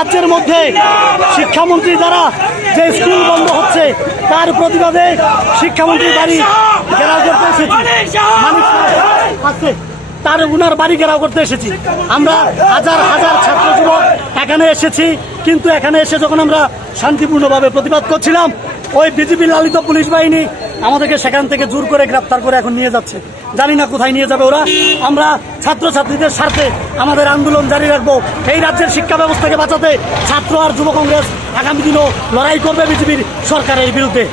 রাজ্যের মধ্যে শিক্ষামন্ত্রী দ্বারা যে স্কুল বন্ধ হচ্ছে তার প্রতিবাদে শিক্ষামন্ত্রীর বাড়ি ঘেরাও করতে এসেছি। তার উনার বাড়ি ঘেরাও করতে এসেছি। আমরা হাজার হাজার ছাত্র যুবক এখানে এসেছি, কিন্তু এখানে এসে যখন আমরা শান্তিপূর্ণভাবে প্রতিবাদ করছিলাম, ওই বিজেপি লালিত পুলিশ বাহিনী আমাদেরকে সেখান থেকে জোর করে গ্রেপ্তার করে এখন নিয়ে যাচ্ছে। জানি না কোথায় নিয়ে যাবে ওরা। আমরা ছাত্রছাত্রীদের স্বার্থে আমাদের আন্দোলন জারি রাখবো। এই রাজ্যের শিক্ষা ব্যবস্থাকে বাঁচাতে ছাত্র আর যুব কংগ্রেস আগামী দিনও লড়াই করবে বিজেপির সরকারের বিরুদ্ধে।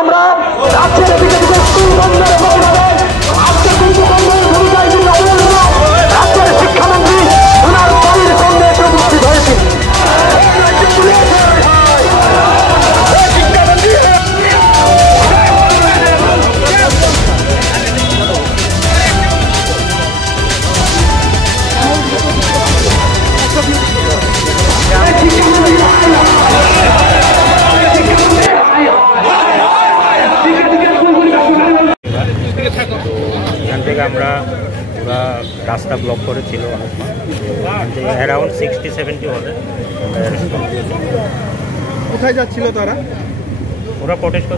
আমরা রাজ্যের বিজেপি স্কুল বন্ধের প্রতিবাদে আজকে রাজ্যের শিক্ষামন্ত্রী ওনার বাড়ির সামনে এসে উপস্থিত হয়েছে। এখান থেকে আমরা পুরা রাস্তা ব্লক করেছিল অ্যারাউন্ড 60-70 হবে। কোথায় যাচ্ছিল তারা? ওরা প্রটেস্ট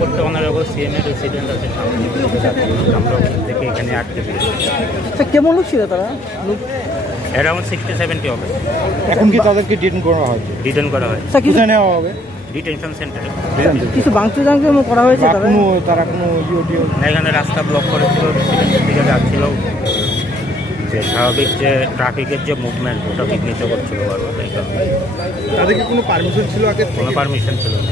করতে অনারেবল সিএম এর রেসিডেন্ট আছে সামনে, আমরা ওখান থেকে এখানে আটকে পেয়েছি। কেমন লোক ছিল তারা? অ্যারাউন্ড 60-70 হবে। এখন কি তাদেরকে ডিটেন করা হয়? ডিটেন করা হয়। কোথায় নেওয়া হবে? ডিটেনশন সেন্টারে। কিছু ভাঙচুর করা হয়েছে? তারা কোনো এখানে রাস্তা ব্লক করেছিল, রেসিডেন্টের দিকে যাচ্ছিল, যে স্বাভাবিক যে ট্রাফিকের যে মুভমেন্ট ওটা বিঘ্নিত করছিল বারবার। তাদেরকে কোনো পারমিশন ছিল আগে? কোনো পারমিশন ছিল না।